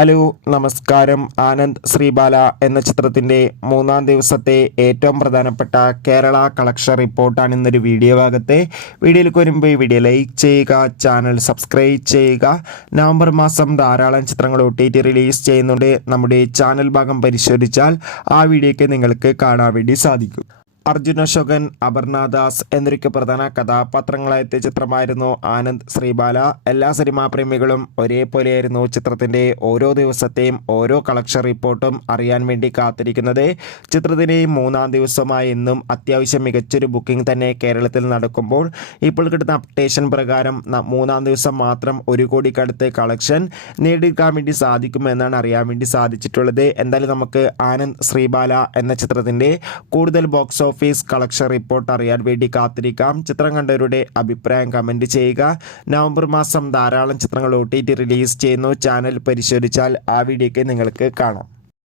Hello നമസ്കാരം. ആനന്ദ് ശ്രീബാല എന്ന ചിത്രത്തിൻ്റെ മൂന്നാം ദിവസത്തെ ഏറ്റവും പ്രധാനപ്പെട്ട കേരള കളക്ഷൻ റിപ്പോർട്ടാണ് ഇന്നൊരു വീഡിയോ ഭാഗത്തെ. വീഡിയോയിലേക്ക് വരുമ്പോൾ ഈ വീഡിയോ ലൈക്ക് ചെയ്യുക, ചാനൽ സബ്സ്ക്രൈബ് ചെയ്യുക. നവംബർ മാസം ധാരാളം ചിത്രങ്ങൾ OTT റിലീസ് ചെയ്യുന്നുണ്ട്. നമ്മുടെ ചാനൽ ഭാഗം പരിശോധിച്ചാൽ ആ വീഡിയോയ്ക്ക് നിങ്ങൾക്ക് കാണാൻ വേണ്ടി സാധിക്കും. അർജുൻ അശോകൻ, അപർണ ദാസ് എന്നൊക്കെ പ്രധാന കഥാപാത്രങ്ങളായെത്തിയ ചിത്രമായിരുന്നു ആനന്ദ് ശ്രീബാല. എല്ലാ സിനിമാ പ്രേമികളും ഒരേപോലെയായിരുന്നു ചിത്രത്തിൻ്റെ ഓരോ ദിവസത്തെയും ഓരോ കളക്ഷൻ റിപ്പോർട്ടും അറിയാൻ വേണ്ടി കാത്തിരിക്കുന്നത്. ചിത്രത്തിൻ്റെ മൂന്നാം ദിവസമായി ഇന്നും അത്യാവശ്യം മികച്ചൊരു ബുക്കിംഗ് തന്നെ കേരളത്തിൽ നടക്കുമ്പോൾ ഇപ്പോൾ കിട്ടുന്ന അപ്ഡേഷൻ പ്രകാരം മൂന്നാം ദിവസം മാത്രം 1 കോടിക്കടുത്ത് കളക്ഷൻ നേടിയെടുക്കാൻ വേണ്ടി സാധിക്കുമെന്നാണ് അറിയാൻ വേണ്ടി സാധിച്ചിട്ടുള്ളത്. എന്തായാലും നമുക്ക് ആനന്ദ് ശ്രീബാല എന്ന ചിത്രത്തിൻ്റെ കൂടുതൽ ബോക്സ് ഓഫീസ് കളക്ഷൻ റിപ്പോർട്ട് അറിയാൻ വേണ്ടി കാത്തിരിക്കാം. ചിത്രം കണ്ടവരുടെ അഭിപ്രായം കമൻറ്റ് ചെയ്യുക. നവംബർ മാസം ധാരാളം ചിത്രങ്ങൾ OTT റിലീസ് ചെയ്യുന്നു. ചാനൽ പരിശോധിച്ചാൽ ആ വീഡിയോയ്ക്ക് നിങ്ങൾക്ക് കാണാം.